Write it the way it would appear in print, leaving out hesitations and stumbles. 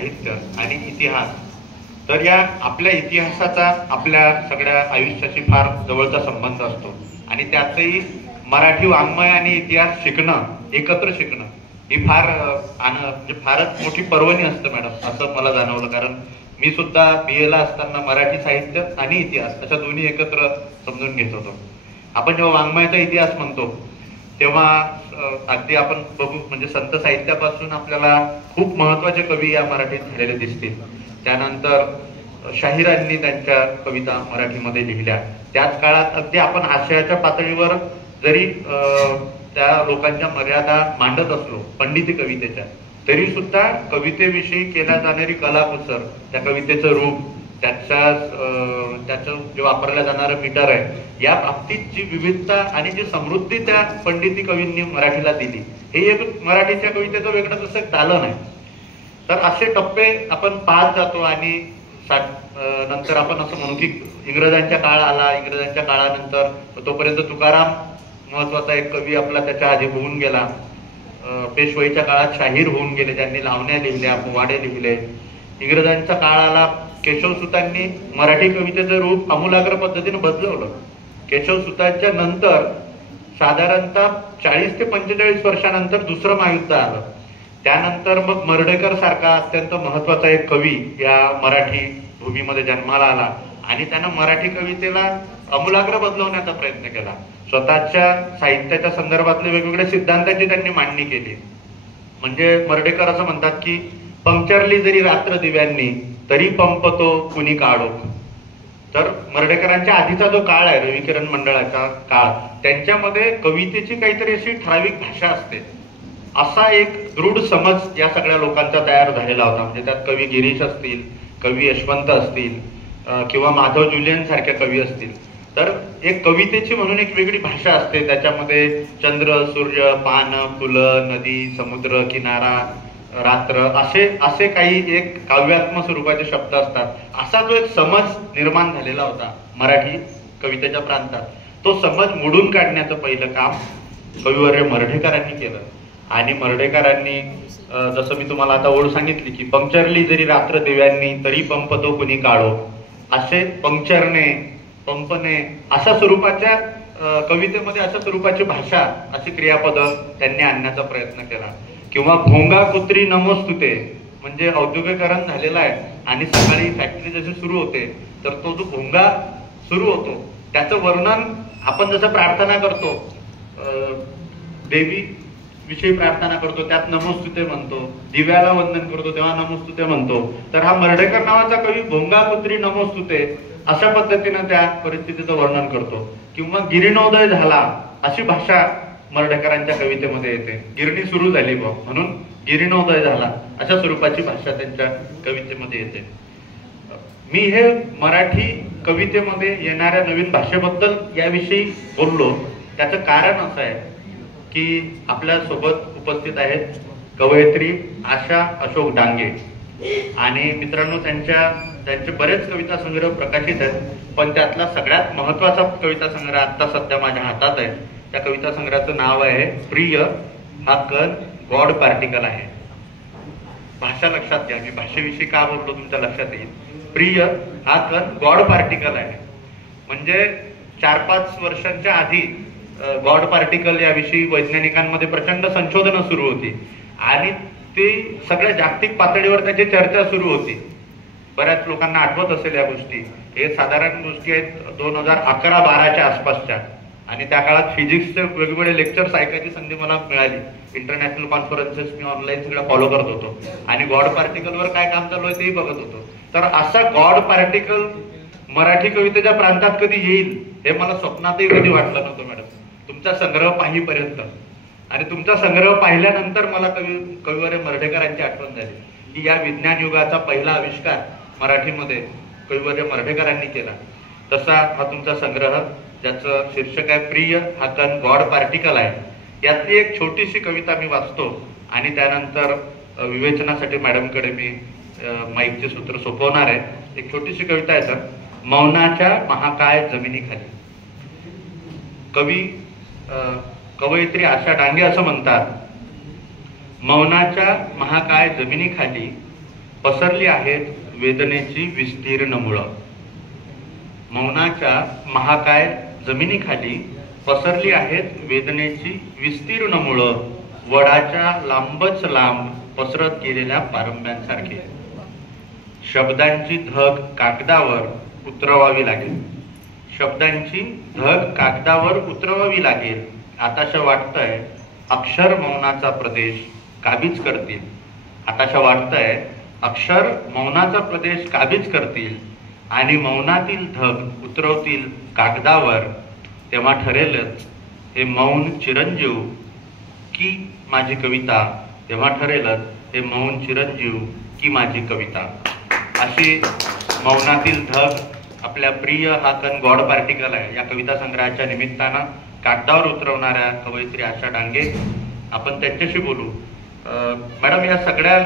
साहित्य आणि इतिहास, तर या आपल्या इतिहासाचा आपल्या सगळ्या आयुष्याशी फार जवळचा संबंध असतो आणि त्यातही मराठी वाङ्मय आणि इतिहास शिकणं, एकत्र शिकणं ही म्हणजे फारच मोठी पर्वणी असतं मॅडम, असं मला जाणवलं. कारण मी सुद्धा BA ला असताना मराठी साहित्य आणि इतिहास अशा दोन्ही एकत्र समजून घेत होतो. आपण जेव्हा वाङ्मयाचा इतिहास म्हणतो तेव्हा अगदी आपण बघू म्हणजे संत साहित्यापासून आपल्याला खूप महत्वाचे कवी या मराठीत झालेले दिसतील. त्यानंतर शाहिरांनी त्यांच्या कविता मराठीमध्ये लिहिल्या. त्याच काळात अगदी आपण आशयाच्या पातळीवर जरी त्या लोकांच्या मर्यादा मांडत असलो पंडिती कवितेच्या, तरी सुद्धा कवितेविषयी केल्या जाणारी कलाकुसर, त्या कवितेचं रूप, त्याचं जे वापरल्या जाणारं मीटर आहे, या बाबतीत जी विविधता आणि जी समृद्धी त्या पंडिती कवींनी मराठीला दिली, हे एक मराठीच्या कवितेचं वेगळं जसं दालन आहे. तर असे टप्पे आपण पाहत जातो आणि नंतर आपण असं म्हणू की इंग्रजांच्या काळ आला, इंग्रजांच्या काळानंतर तोपर्यंत तुकाराम महत्वाचा एक कवी आपला त्याच्या आधी होऊन गेला. पेशवाईच्या काळात शाहीर होऊन गेले, ज्यांनी लावण्या लिहिल्या, पोवाडे लिहिले. इंग्रजांचा काळ आला, केशवसुतांनी मराठी कवितेचं रूप आमूलाग्र पद्धतीने बदलवलं. केशवसुतांच्या नंतर साधारणतः 40 ते 45 वर्षानंतर दुसरं महायुद्ध आलं. त्यानंतर मग मर्ढेकर सारखा अत्यंत महत्वाचा एक कवी या मराठी भूमीमध्ये जन्माला आला आणि त्यानं मराठी कवितेला आमूलाग्र बदलवण्याचा प्रयत्न केला. स्वतःच्या साहित्याच्या संदर्भातले वेगवेगळ्या सिद्धांतांची त्यांनी मांडणी केली. म्हणजे मर्ढेकर असं म्हणतात की पंक्चरली जरी रात्र दिव्यांनी तरी पंपतो कुणी काळोख. तर मर्ढेकरांच्या आधीचा जो काळ आहे, रविकिरण मंडळाचा काळ, त्यांच्यामध्ये कवितेची काहीतरी अशी ठराविक भाषा असते, असा एक दृढ समज या सगळ्या लोकांचा तयार झालेला होता. म्हणजे त्यात कवी गिरीश असतील, कवी यशवंत असतील किंवा माधव जुलियन सारख्या कवी असतील. तर एक कवितेची म्हणून एक वेगळी भाषा असते. त्याच्यामध्ये चंद्र, सूर्य, पान, फुलं, नदी, समुद्र, किनारा, रात्र असे काही एक काव्यात्मक स्वरूपाचे शब्द असतात. असा जो एक समज निर्माण झालेला होता मराठी कवितेच्या प्रांतात, तो समज मोडून काढण्याचं पहिलं काम कविवर्य मर्ढेकरांनी केलं. आणि मर्ढेकरांनी जसं मी तुम्हाला आता ओळ सांगितली की पंक्चरली जरी रात्र दिव्यांनी तरी पंपतो कुणी काळो, असे पंक्चरने, पंपने अशा स्वरूपाच्या कवितेमध्ये अशा स्वरूपाची भाषा, अशी क्रियापद त्यांनी आणण्याचा प्रयत्न केला. किंवा भोंगा कुत्री नमोस्तुते, म्हणजे औद्योगिकरण झालेलं आहे आणि सकाळी फॅक्टरी जशी सुरू होते तर तो जो भोंगा सुरू होतो त्याचं वर्णन आपण जसं प्रार्थना करतो, देवी विषयी प्रार्थना करतो त्यात नमोस्तुते म्हणतो, दिव्याला वंदन करतो तेव्हा नमोस्तुते म्हणतो. तर हा मर्ढेकर नावाचा कवी भोंगा कुत्री नमोस्तुते अशा पद्धतीनं त्या परिस्थितीचं वर्णन करतो. किंवा गिरणोदय झाला अशी भाषा मर्ढेकरांच्या कवितेमध्ये येते. गिरणी सुरू झाली म्हणून गिरणोदय झाला अशा स्वरूपाची भाषा त्यांच्या कवितेमध्ये येते. मी हे मराठी कवितेमध्ये येणाऱ्या नवीन भाषेबद्दल याविषयी बोललो, त्याचं कारण असं आहे की आपल्या सोबत उपस्थित आहेत कवयित्री आशा अशोक डांगे. आणि मित्रांनो, त्यांचे बरेच कविता संग्रह प्रकाशित आहेत, पण त्यातला सगळ्यात महत्वाचा कविता संग्रह आता सध्या माझ्या हातात आहे. त्या कविता संग्रहाचं नाव आहे प्रिय हा कण गॉड पार्टिकल आहे. भाषा लक्षात घ्या, मी भाषेविषयी का बोलतो तुमच्या लक्षात येईल. प्रिय हा कण गॉड पार्टिकल आहे म्हणजे 4-5 वर्षांच्या आधी गॉड पार्टिकल याविषयी वैज्ञानिकांमध्ये प्रचंड संशोधनं सुरू होती आणि ती सगळ्या जागतिक पातळीवर त्याची चर्चा सुरू होती. बऱ्याच लोकांना आठवत असेल या गोष्टी. हे साधारण गोष्टी आहेत 2011-12च्या आसपासच्या. आणि त्या काळात फिजिक्सचे वेगवेगळे लेक्चर्स ऐकायची संधी मला मिळाली. इंटरनॅशनल कॉन्फरन्सेस मी ऑनलाईन सगळं फॉलो करत होतो आणि गॉड पार्टिकलवर काय काम चालू आहे तेही बघत होतो. तर असा गॉड पार्टिकल मराठी कवितेच्या प्रांतात कधी येईल हे मला स्वप्नातही कधी वाटलं नव्हतं मॅडम, तुमचा संग्रह पाहीपर्यंत. आणि तुमचा संग्रह पाहिल्यानंतर मला कविवर्य मर्ढेकरांची आठवण झाली की या विज्ञान युगाचा पहिला आविष्कार मराठीमध्ये कविवर्य मर्ढेकरांनी केला. तसा हा तुमचा संग्रह, ज्याचं शीर्षक आहे प्रिय हा कण गॉड पार्टिकल आहे. यातली एक छोटीशी कविता मी वाचतो आणि त्यानंतर विवेचनासाठी मॅडमकडे मी माईकचे सूत्र सोपवणार आहे. एक छोटीशी कविता आहे सर. मौनाच्या महाकाय जमिनीखाली. कवयित्री आशा डांगे असं म्हणतात, मौनाच्या महाकाय जमिनीखाली पसरली आहेत वेदनेची विस्तीर्ण मुळं. मौनाच्या महाकाय जमिनीखाली पसरली आहेत वेदनेची विस्तीर्ण मुळं, वडाच्या लांबच लांब पसरत गेलेल्या पारंब्यांसारखे. शब्दांची धग कागदावर उतरवावी लागेल, शब्दांची धग कागदावर उतरवावी लागेल. आताशा वाटतंय अक्षर मौनाचा प्रदेश काबीज करतील, आताशा वाटतंय अक्षर मौनाचा प्रदेश काबीज करतील आणि मौनातील धग उतरवतील कागदावर. तेव्हा ठरेलच हे मौन चिरंजीव की माझी कविता, तेव्हा ठरेलच हे मौन चिरंजीव की माझी कविता. अशी मौनातील धग आपल्या प्रिय हा कण गॉड पार्टिकल आहे या कविता संग्रहाच्या निमित्तानं कागदावर उतरवणाऱ्या कवयित्री आशा डांगे, आपण त्यांच्याशी बोलू. मॅडम, या सगळ्या